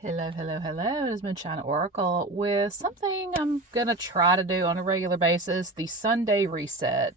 Hello, hello, hello. It is Moonshine Oracle with something I'm going to try to do on a regular basis, the Sunday reset.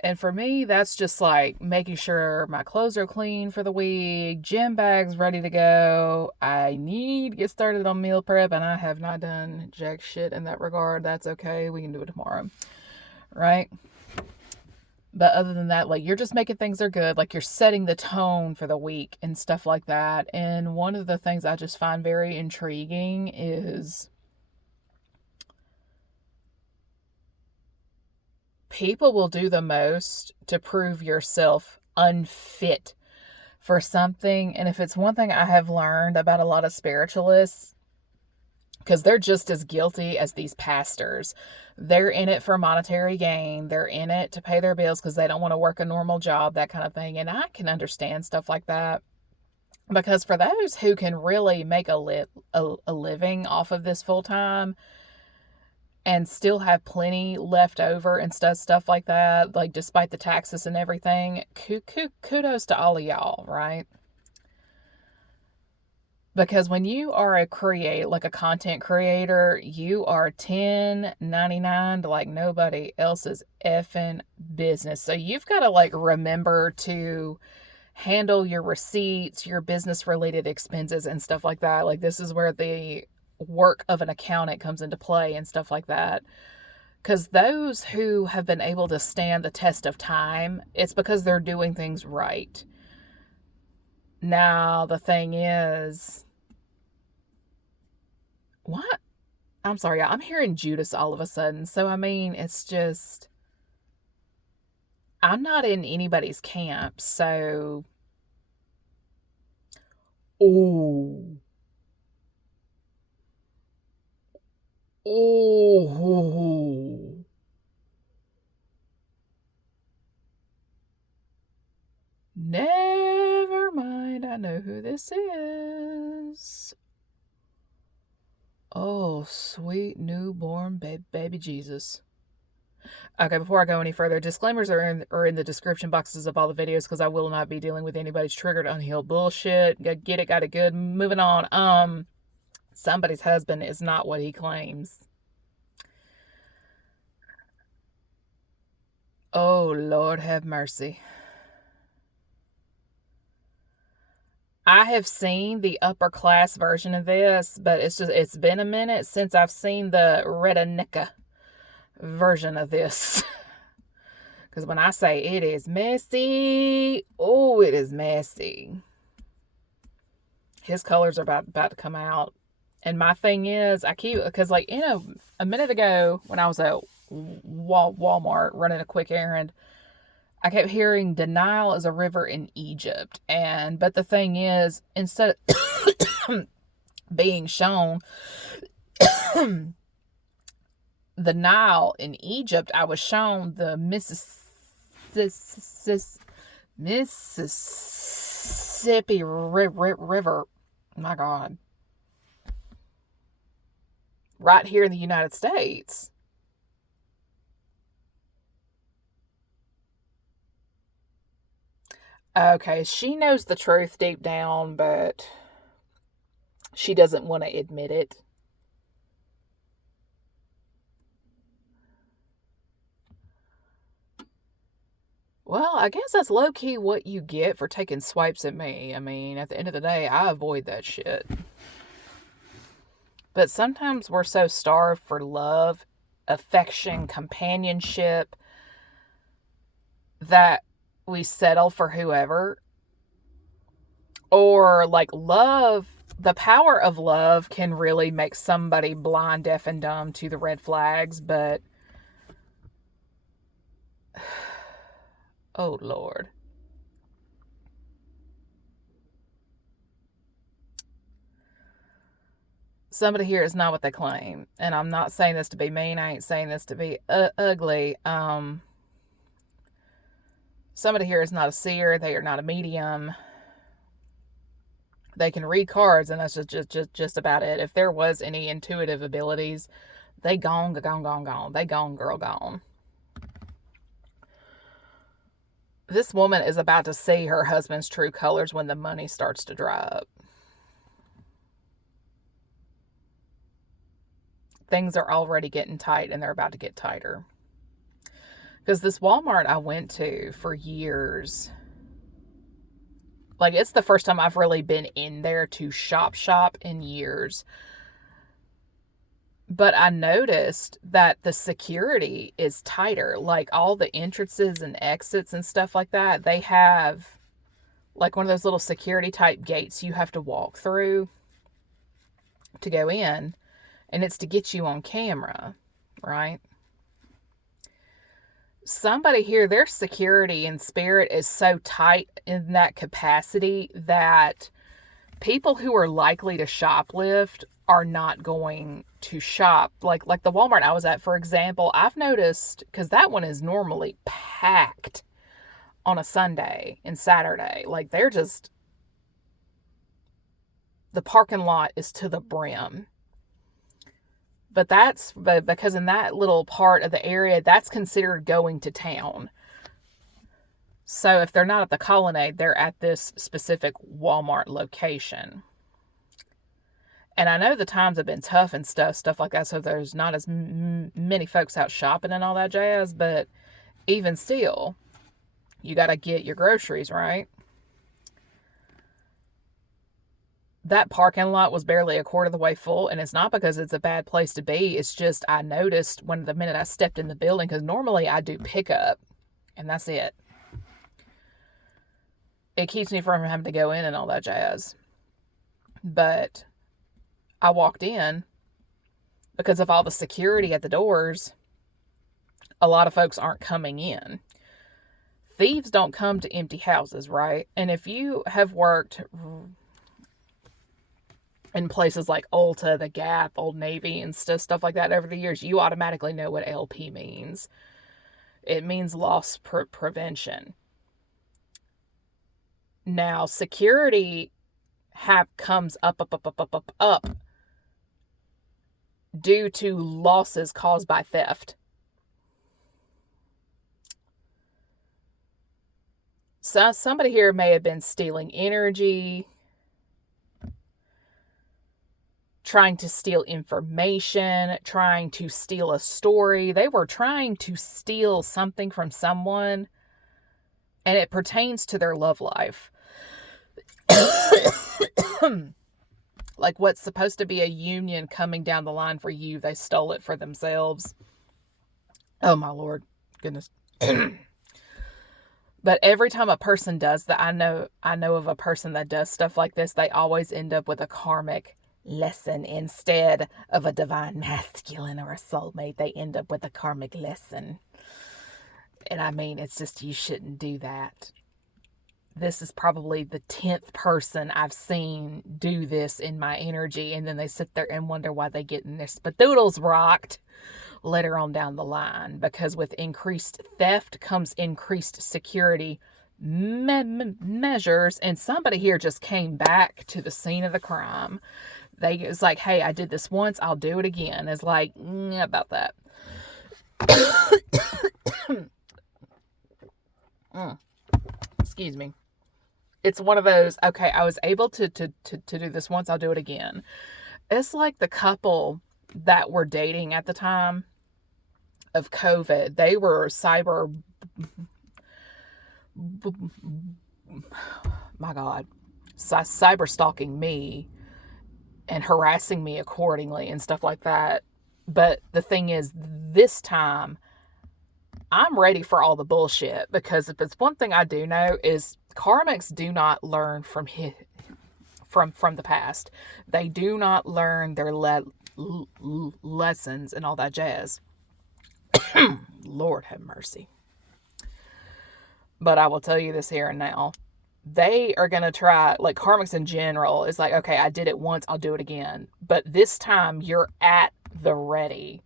And for me, that's just like making sure my clothes are clean for the week, gym bags ready to go. I need to get started on meal prep, and I have not done jack shit in that regard. That's okay. We can do it tomorrow, right? But other than that, like, you're just making things are good, like you're setting the tone for the week and stuff like that. And one of the things I just find very intriguing is people will do the most to prove yourself unfit for something. And if it's one thing I have learned about a lot of spiritualists, because they're just as guilty as these pastors. They're in it for monetary gain. They're in it to pay their bills because they don't want to work a normal job, that kind of thing. And I can understand stuff like that. Because for those who can really make a living off of this full time and still have plenty left over and stuff like that, like despite the taxes and everything, kudos to all of y'all, right? Because when you are a content creator, you are 1099 to like nobody else's effing business. So you've got to like remember to handle your receipts, your business related expenses and stuff like that. Like, this is where the work of an accountant comes into play and stuff like that. Because those who have been able to stand the test of time, it's because they're doing things right. Now, the thing is, what? I'm sorry, I'm hearing Judas all of a sudden. So, I mean, it's just, I'm not in anybody's camp. So, oh, oh, never mind. I know who this is. Oh, sweet newborn baby Jesus. Okay, before I go any further, disclaimers are in the description boxes of all the videos because I will not be dealing with anybody's triggered, unhealed bullshit. Get it, got it good. Moving on. Somebody's husband is not what he claims. Oh, Lord have mercy. I have seen the upper class version of this, but it's been a minute since I've seen the redneck version of this. Because when I say it is messy, oh, it is messy. His colors are about to come out. And my thing is, because like, a minute ago when I was at Walmart running a quick errand, I kept hearing denial is a river in Egypt. But the thing is, instead of being shown the Nile in Egypt, I was shown the Mississippi River. My God. Right here in the United States. Okay, she knows the truth deep down, but she doesn't want to admit it. Well, I guess that's low key what you get for taking swipes at me. I mean, at the end of the day, I avoid that shit. But sometimes we're so starved for love, affection, companionship that we settle for whoever. Or like love, the power of love can really make somebody blind, deaf, and dumb to the red flags, but oh Lord. Somebody here is not what they claim. And I'm not saying this to be mean. I ain't saying this to be ugly. Somebody here is not a seer. They are not a medium. They can read cards, and that's just about it. If there was any intuitive abilities, they gone. They gone, girl, gone. This woman is about to see her husband's true colors when the money starts to dry up. Things are already getting tight and they're about to get tighter. Because this Walmart I went to for years, like it's the first time I've really been in there to shop in years. But I noticed that the security is tighter. Like all the entrances and exits and stuff like that, they have like one of those little security type gates you have to walk through to go in. And it's to get you on camera, right? Somebody here, their security and spirit is so tight in that capacity that people who are likely to shoplift are not going to shop. Like the Walmart I was at, for example, I've noticed, because that one is normally packed on a Sunday and Saturday. Like they're just, the parking lot is to the brim. But that's because in that little part of the area, that's considered going to town. So if they're not at the Colonnade, they're at this specific Walmart location. And I know the times have been tough and stuff like that, so there's not as many folks out shopping and all that jazz, but even still, you got to get your groceries, right? That parking lot was barely a quarter of the way full, and it's not because it's a bad place to be. It's just I noticed when the minute I stepped in the building, because normally I do pickup, and that's it. It keeps me from having to go in and all that jazz. But I walked in because of all the security at the doors. A lot of folks aren't coming in. Thieves don't come to empty houses, right? And if you have worked in places like Ulta, The Gap, Old Navy, and stuff like that over the years, you automatically know what LP means. It means loss prevention. Now, security comes up due to losses caused by theft. So somebody here may have been stealing energy, trying to steal information, trying to steal a story. They were trying to steal something from someone, and it pertains to their love life. Like what's supposed to be a union coming down the line for you, they stole it for themselves. Oh my Lord, goodness. But every time a person does that, I know of a person that does stuff like this, they always end up with a karmic lesson instead of a divine masculine or a soulmate. They end up with a karmic lesson. And I mean, it's just, you shouldn't do that. This is probably the 10th person I've seen do this in my energy, and then they sit there and wonder why they get in their spadoodles rocked later on down the line, because with increased theft comes increased security measures, and somebody here just came back to the scene of the crime. It's like, hey, I did this once, I'll do it again. It's like, about that. Excuse me. It's one of those, okay, I was able to do this once, I'll do it again. It's like the couple that were dating at the time of COVID. They were cyber stalking me and harassing me accordingly and stuff like that. But the thing is, this time, I'm ready for all the bullshit, because if it's one thing I do know is karmics do not learn from the past. They do not learn their lessons and all that jazz. Lord have mercy. But I will tell you this here and now. They are going to try, like karmics in general, is like, okay, I did it once, I'll do it again. But this time you're at the ready.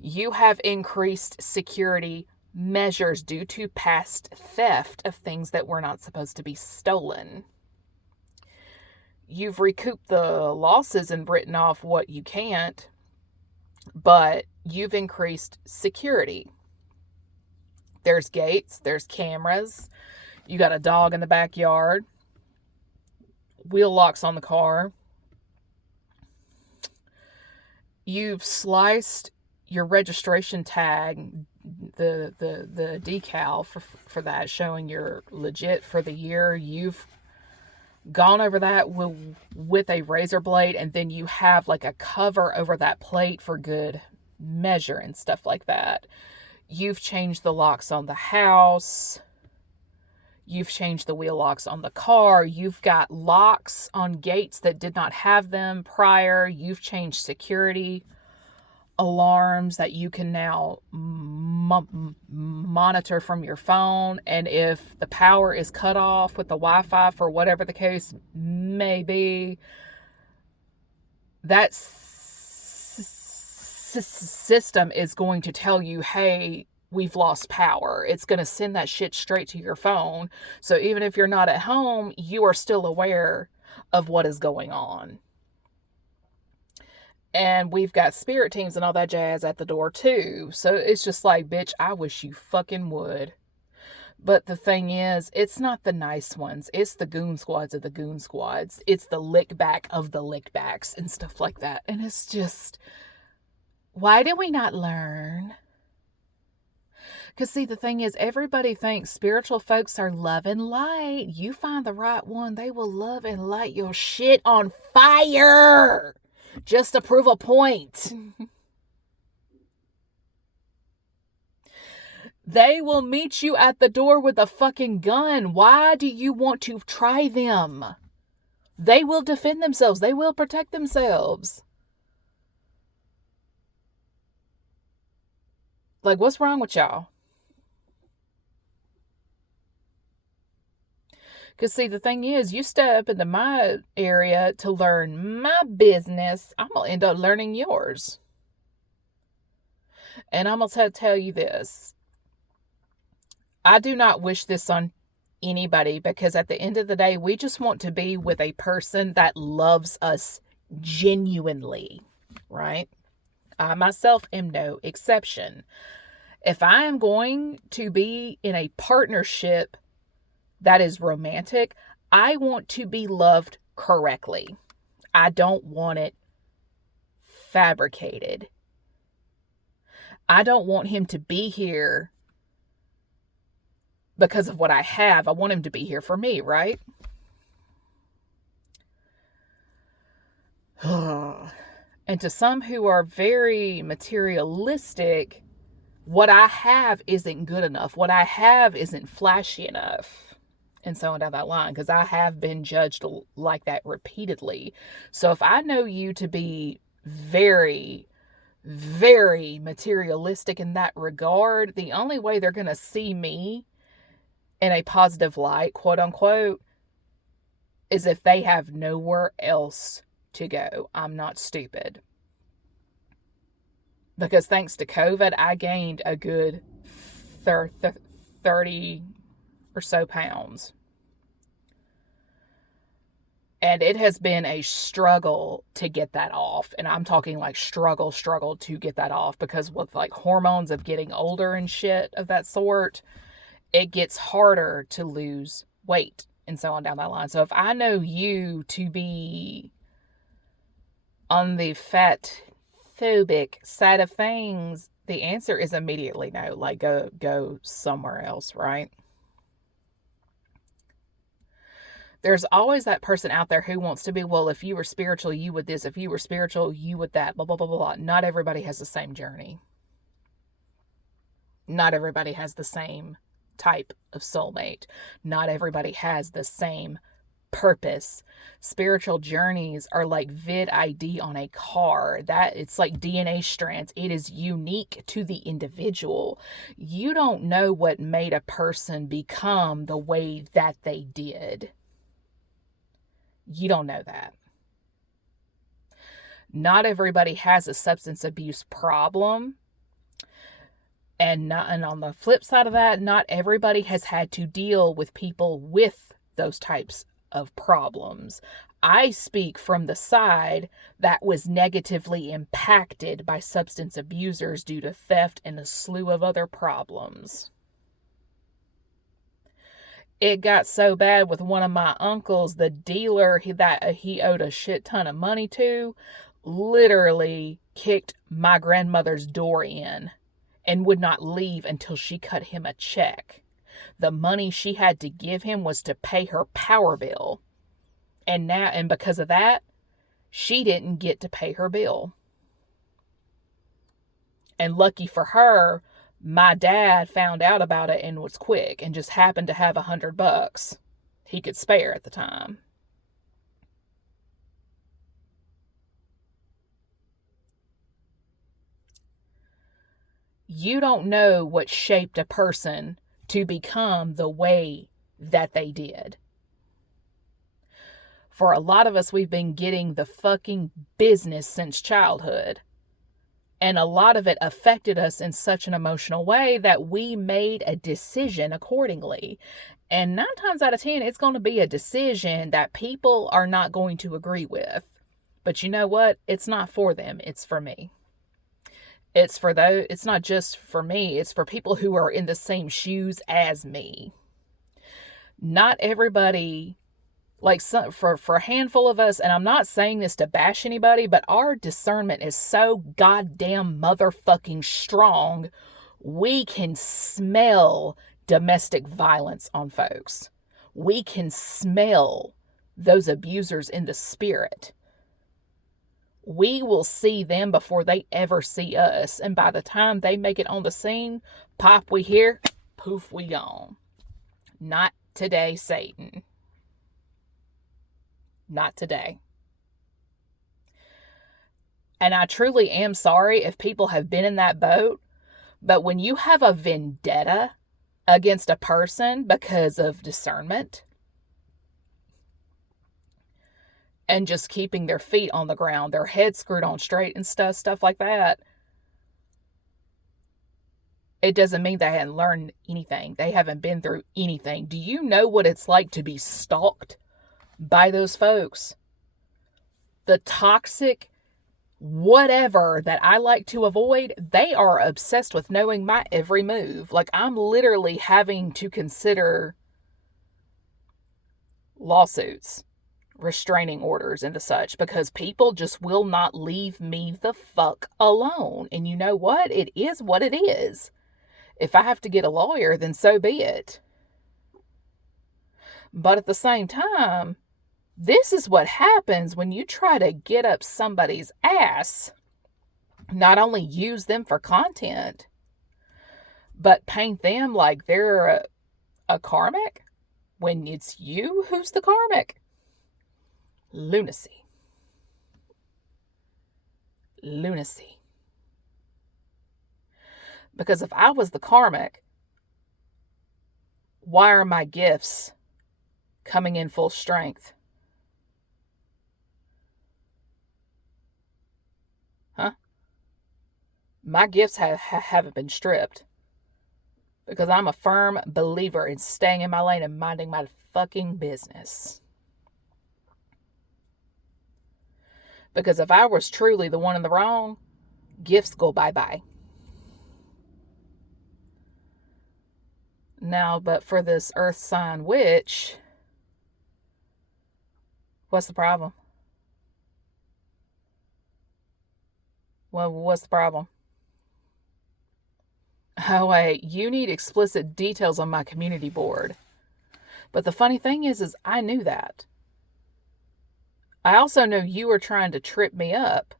You have increased security measures due to past theft of things that were not supposed to be stolen. You've recouped the losses and written off what you can't, but you've increased security. There's gates, there's cameras, You got a dog in the backyard. Wheel locks on the car. You've sliced your registration tag, the decal for that, showing you're legit for the year. You've gone over that with a razor blade, and then you have like a cover over that plate for good measure and stuff like that. You've changed the locks on the house. You've changed the wheel locks on the car. You've got locks on gates that did not have them prior. You've changed security alarms that you can now monitor from your phone. And if the power is cut off with the Wi-Fi, for whatever the case may be, that system is going to tell you, hey, we've lost power. It's going to send that shit straight to your phone. So even if you're not at home, you are still aware of what is going on. And we've got spirit teams and all that jazz at the door too. So it's just like, bitch, I wish you fucking would. But the thing is, it's not the nice ones. It's the goon squads of the goon squads. It's the lick back of the lick backs and stuff like that. And it's just, why do we not learn? Because see, the thing is, everybody thinks spiritual folks are love and light. You find the right one, they will love and light your shit on fire. Just to prove a point. They will meet you at the door with a fucking gun. Why do you want to try them? They will defend themselves. They will protect themselves. Like, what's wrong with y'all? Because, see, the thing is, you step into my area to learn my business, I'm going to end up learning yours. And I'm going to tell you this. I do not wish this on anybody, because at the end of the day, we just want to be with a person that loves us genuinely, right? I myself am no exception. If I am going to be in a partnership that is romantic, I want to be loved correctly. I don't want it fabricated. I don't want him to be here because of what I have. I want him to be here for me, right? And to some who are very materialistic, what I have isn't good enough. What I have isn't flashy enough. And so on down that line, because I have been judged like that repeatedly. So if I know you to be very, very materialistic in that regard, the only way they're going to see me in a positive light, quote unquote, is if they have nowhere else to go. I'm not stupid. Because thanks to COVID, I gained a good 30 or so pounds. And it has been a struggle to get that off. And I'm talking like struggle to get that off, because with like hormones of getting older and shit of that sort, it gets harder to lose weight and so on down that line. So if I know you to be on the fat phobic side of things, the answer is immediately no. Like, go somewhere else, right? There's always that person out there who wants to be, well, if you were spiritual, you would this. If you were spiritual, you would that. Blah, blah, blah, blah, blah. Not everybody has the same journey. Not everybody has the same type of soulmate. Not everybody has the same purpose. Spiritual journeys are like VidID on a car. That it's like DNA strands. It is unique to the individual. You don't know what made a person become the way that they did. You don't know that. Not everybody has a substance abuse problem. And on the flip side of that, not everybody has had to deal with people with those types of problems. I speak from the side that was negatively impacted by substance abusers due to theft and a slew of other problems. It got so bad with one of my uncles, the dealer that he owed a shit ton of money to, literally kicked my grandmother's door in and would not leave until she cut him a check. The money she had to give him was to pay her power bill. And because of that, she didn't get to pay her bill. And lucky for her, my dad found out about it and was quick and just happened to have $100 he could spare at the time. You don't know what shaped a person to become the way that they did. For a lot of us, we've been getting the fucking business since childhood. And a lot of it affected us in such an emotional way that we made a decision accordingly. And 9 times out of 10, it's going to be a decision that people are not going to agree with. But you know what? It's not for them. It's for me. It's not just for me. It's for people who are in the same shoes as me. Not everybody, like for a handful of us, and I'm not saying this to bash anybody, but our discernment is so goddamn motherfucking strong, we can smell domestic violence on folks. We can smell those abusers in the spirit. We will see them before they ever see us, and by the time they make it on the scene, pop we here, poof we gone. Not today, Satan. Not today. And I truly am sorry if people have been in that boat, but when you have a vendetta against a person because of discernment and just keeping their feet on the ground, their head screwed on straight and stuff like that, it doesn't mean they hadn't learned anything. They haven't been through anything. Do you know what it's like to be stalked by those folks? The toxic whatever that I like to avoid, they are obsessed with knowing my every move. Like, I'm literally having to consider lawsuits, restraining orders, and such, because people just will not leave me the fuck alone. And you know what? It is what it is. If I have to get a lawyer, then so be it. But at the same time, this is what happens when you try to get up somebody's ass. Not only use them for content, but paint them like they're a karmic when it's you who's the karmic. Lunacy. Lunacy. Because if I was the karmic, why are my gifts coming in full strength? Huh? My gifts haven't been stripped. Because I'm a firm believer in staying in my lane and minding my fucking business. Because if I was truly the one in the wrong, gifts go bye-bye. Now, but for this earth sign witch, what's the problem? Well, what's the problem? Oh, wait, you need explicit details on my community board. But the funny thing is I knew that. I also know you were trying to trip me up.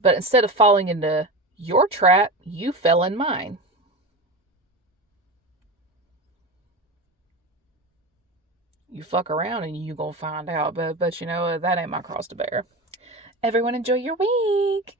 But instead of falling into your trap, you fell in mine. You fuck around and you gonna find out. But you know, that ain't my cross to bear. Everyone enjoy your week.